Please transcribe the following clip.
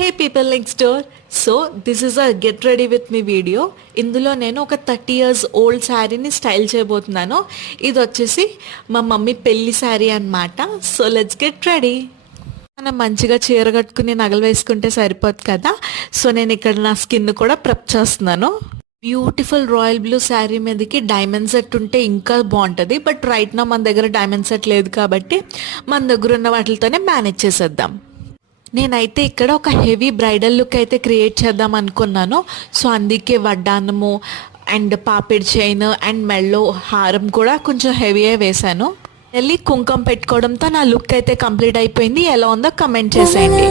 Hey people next door. So this is a get ready with me video. ఇందులో నేను ఒక 30 years old శారీని style చేయబోతున్నాను. ఇది వచ్చేసి మా మమ్మీ పెళ్లి శారీ అన్నమాట. So let's get ready. మనం మంచిగా చీర కట్టుకుని నగలు వేసుకుంటే సరిపోదు కదా. సో నేను ఇక్కడ నా స్కిన్ కూడా ప్రెప్ చేస్తున్నాను. బ్యూటిఫుల్ రాయల్ బ్లూ శారీ మీదకి డైమండ్ సెట్ ఉంటే ఇంకా బాగుంటుంది. బట్ రైట్ నా మన దగ్గర డైమండ్ సెట్ లేదు కాబట్టి మన దగ్గర ఉన్న వాటితోనే మేనేజ్ చేసేద్దాం. నేనైతే ఇక్కడ ఒక హెవీ బ్రైడల్ లుక్ అయితే క్రియేట్ చేద్దాం అనుకున్నాను. సో అందుకే వడ్డానము అండ్ పాపిడి చైన్ అండ్ మెళ్ళో హారం కూడా కొంచెం హెవీయే వేశాను. వెళ్ళి కుంకుమ పెట్టుకోవడంతో నా లుక్ అయితే కంప్లీట్ అయిపోయింది. ఎలా ఉందో కమెంట్ చేసేయండి.